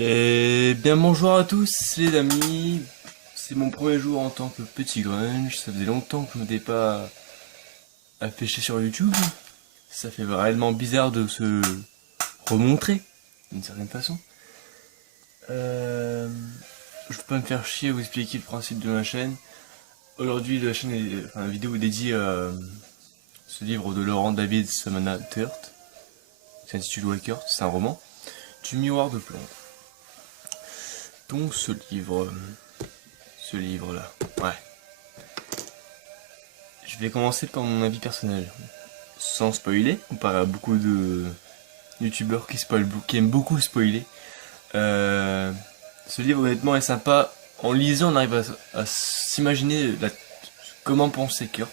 Et bien bonjour à tous les amis, c'est mon premier jour en tant que petit grunge, ça faisait longtemps que je m'étais pas affiché sur YouTube, ça fait réellement bizarre de se remontrer, d'une certaine façon. Je peux pas me faire chier à vous expliquer le principe de ma chaîne. Aujourd'hui la chaîne est, enfin, la vidéo est dédiée à ce livre de Laurent David Samana Turt, qui s'intitule Wakert, c'est un roman, du miroir de plomb. Donc ce livre-là, ouais. Je vais commencer par mon avis personnel, sans spoiler, comparé à beaucoup de youtubeurs qui aiment beaucoup spoiler. Ce livre honnêtement est sympa. En lisant, on arrive à s'imaginer comment pensait Kurt,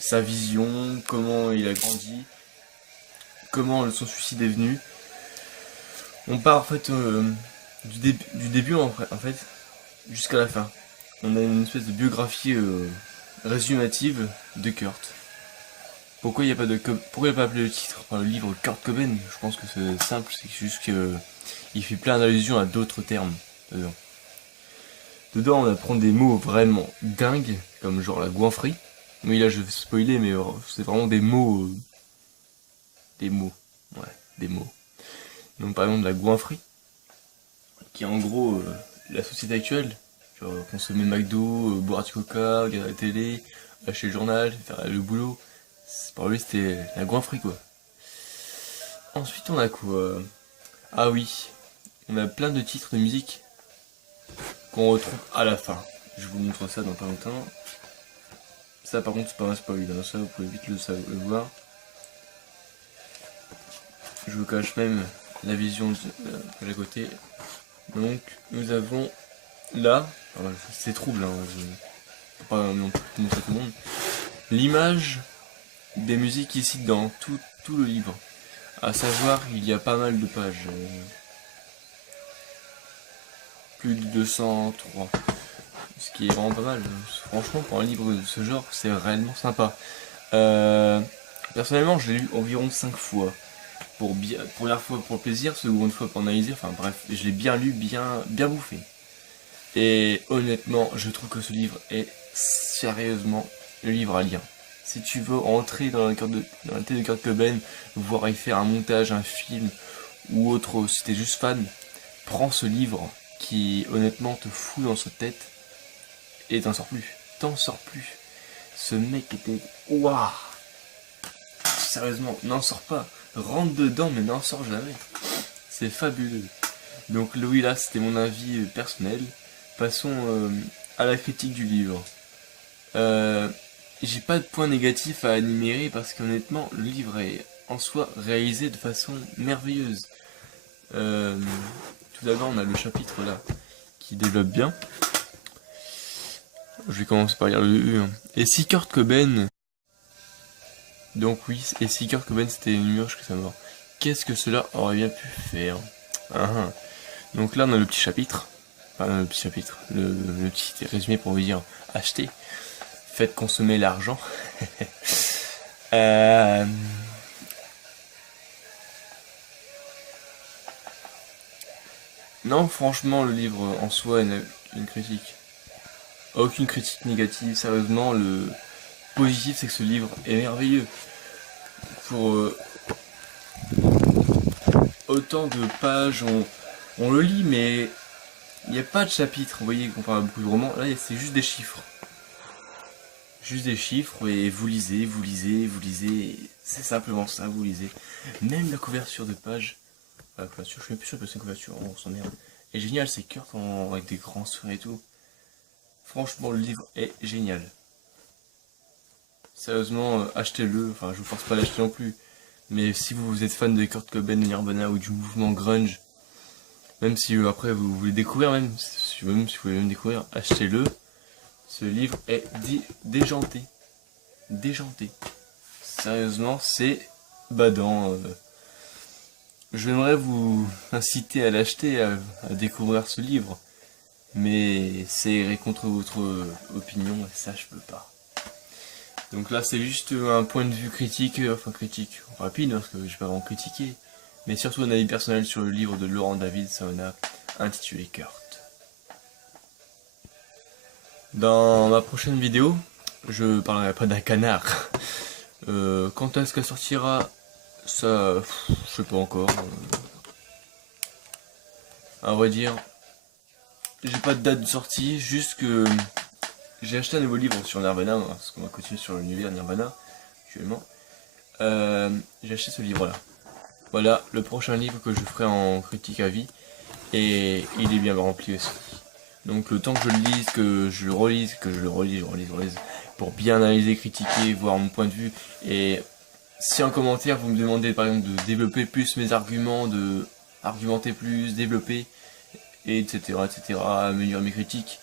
sa vision, comment il a grandi, comment son suicide est venu. On part en fait du début en fait jusqu'à la fin. On a une espèce de biographie résumative de Kurt. Pourquoi il n'y a pas appelé le titre par le livre Kurt Cobain? Je pense que c'est simple, c'est juste que il fait plein d'allusions à d'autres termes dedans. Dedans, on apprend des mots vraiment dingues, comme genre la goinfrerie. Oui, là je vais spoiler, mais c'est vraiment des mots. Ouais, des mots. Donc par exemple la goinfrerie, qui est en gros la société actuelle. Genre consommer McDo, boire du coca, regarder la télé, acheter le journal, faire le boulot. Pour lui c'était la goinfrerie quoi. Ensuite on a quoi? Ah oui, on a plein de titres de musique qu'on retrouve à la fin. Je vous montre ça dans pas longtemps. Ça par contre c'est pas un spoil, hein. Ça vous pouvez vite le voir. Je vous cache même la vision que j'ai à côté. Donc nous avons là, c'est trouble, hein, je peux pas non plus montrer à tout le monde, l'image des musiques ici dans tout le livre. À savoir, il y a pas mal de pages. Plus de 203. Ce qui est vraiment pas mal. Franchement, pour un livre de ce genre, c'est réellement sympa. Personnellement, je l'ai lu environ 5 fois. Première fois pour le plaisir, seconde fois pour analyser. Enfin bref, je l'ai bien lu, bien bouffé. Et honnêtement, je trouve que ce livre est sérieusement le livre à lire. Si tu veux entrer dans la tête de Kurt Cobain, voir y faire un montage, un film ou autre, si t'es juste fan, prends ce livre qui honnêtement te fout dans sa tête et t'en sors plus. T'en sors plus. Ce mec était... Waouh. Sérieusement, n'en sors pas. Rentre dedans mais n'en sors jamais. C'est fabuleux. Donc Louis là, c'était mon avis personnel. Passons à la critique du livre. J'ai pas de points négatifs à énumérer parce qu'honnêtement, le livre est en soi réalisé de façon merveilleuse. Tout d'abord, on a le chapitre là qui développe bien. Je vais commencer par lire le E. Et si Kurt Cobain. Donc, oui, et si Kurt Cobain c'était une murge que ça mort, qu'est-ce que cela aurait bien pu faire? Donc là, on a le petit chapitre. Enfin, le petit chapitre. Le petit résumé pour vous dire acheter. Faites consommer l'argent. Non, franchement, le livre en soi est une critique. Aucune critique négative, sérieusement, le positif c'est que ce livre est merveilleux. Pour autant de pages, on le lit, mais il n'y a pas de chapitre, vous voyez, comparé à beaucoup de romans, là c'est juste des chiffres. Juste des chiffres, et vous lisez, c'est simplement ça, vous lisez. Même la couverture de page, la couverture, je suis même plus sûr que c'est une couverture, on s'emmerde. Et génial, c'est Kurt avec des grands sourires et tout. Franchement, le livre est génial. Sérieusement, achetez-le, enfin je vous force pas à l'acheter non plus. Mais si vous êtes fan de Kurt Cobain, de Nirvana ou du mouvement grunge, même si après vous voulez découvrir, même si vous voulez même découvrir, achetez-le. Ce livre est déjanté. Déjanté. Sérieusement, c'est badant. J'aimerais vous inciter à l'acheter, à découvrir ce livre. Mais c'est contre votre opinion, et ça je peux pas. Donc là c'est juste un point de vue critique, enfin critique, rapide, parce que je vais pas vraiment critiquer. Mais surtout un avis personnel sur le livre de Laurent David Samana, intitulé Kurt. Dans ma prochaine vidéo, je parlerai pas d'un canard. Quand est-ce qu'elle sortira, ça, je sais pas encore. À vrai dire, j'ai pas de date de sortie, juste que j'ai acheté un nouveau livre sur Nirvana, parce qu'on va continuer sur l'univers Nirvana actuellement. J'ai acheté ce livre-là. Voilà, le prochain livre que je ferai en critique à vie, et il est bien rempli aussi. Donc le temps que je le lise, que je le relise, que je le relise, pour bien analyser, critiquer, voir mon point de vue, et si en commentaire vous me demandez par exemple de développer plus mes arguments, de argumenter plus, développer, etc., améliorer mes critiques,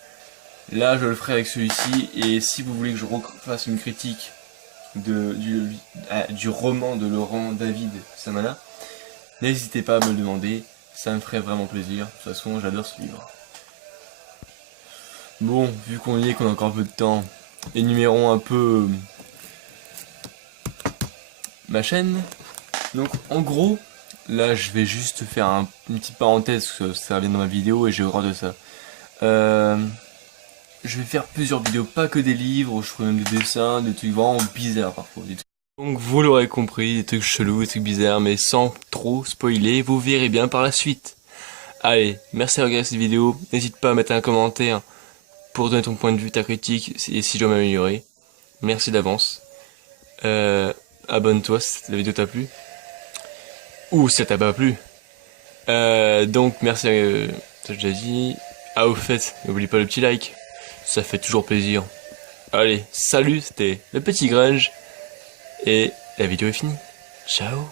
là je le ferai avec celui-ci. Et si vous voulez que je refasse une critique du roman de Laurent David Samana, n'hésitez pas à me le demander, ça me ferait vraiment plaisir. De toute façon, j'adore ce livre. Bon, vu qu'on y est, qu'on a encore un peu de temps, énumérons un peu ma chaîne. Donc en gros, là je vais juste faire une petite parenthèse, parce que ça vient dans ma vidéo et j'ai horreur de ça. Je vais faire plusieurs vidéos, pas que des livres, je ferai même des dessins, des trucs vraiment bizarres parfois. Donc vous l'aurez compris, des trucs chelous, des trucs bizarres, mais sans trop spoiler, vous verrez bien par la suite. Allez, merci de regarder cette vidéo, n'hésite pas à mettre un commentaire pour donner ton point de vue, ta critique, et si je dois m'améliorer. Merci d'avance. Abonne-toi si la vidéo t'a plu. Ou si ça t'a pas plu. Donc merci, ça j'ai déjà dit. Ah au fait, n'oublie pas le petit like, ça fait toujours plaisir. Allez, salut, c'était le petit Grunge, et la vidéo est finie. Ciao.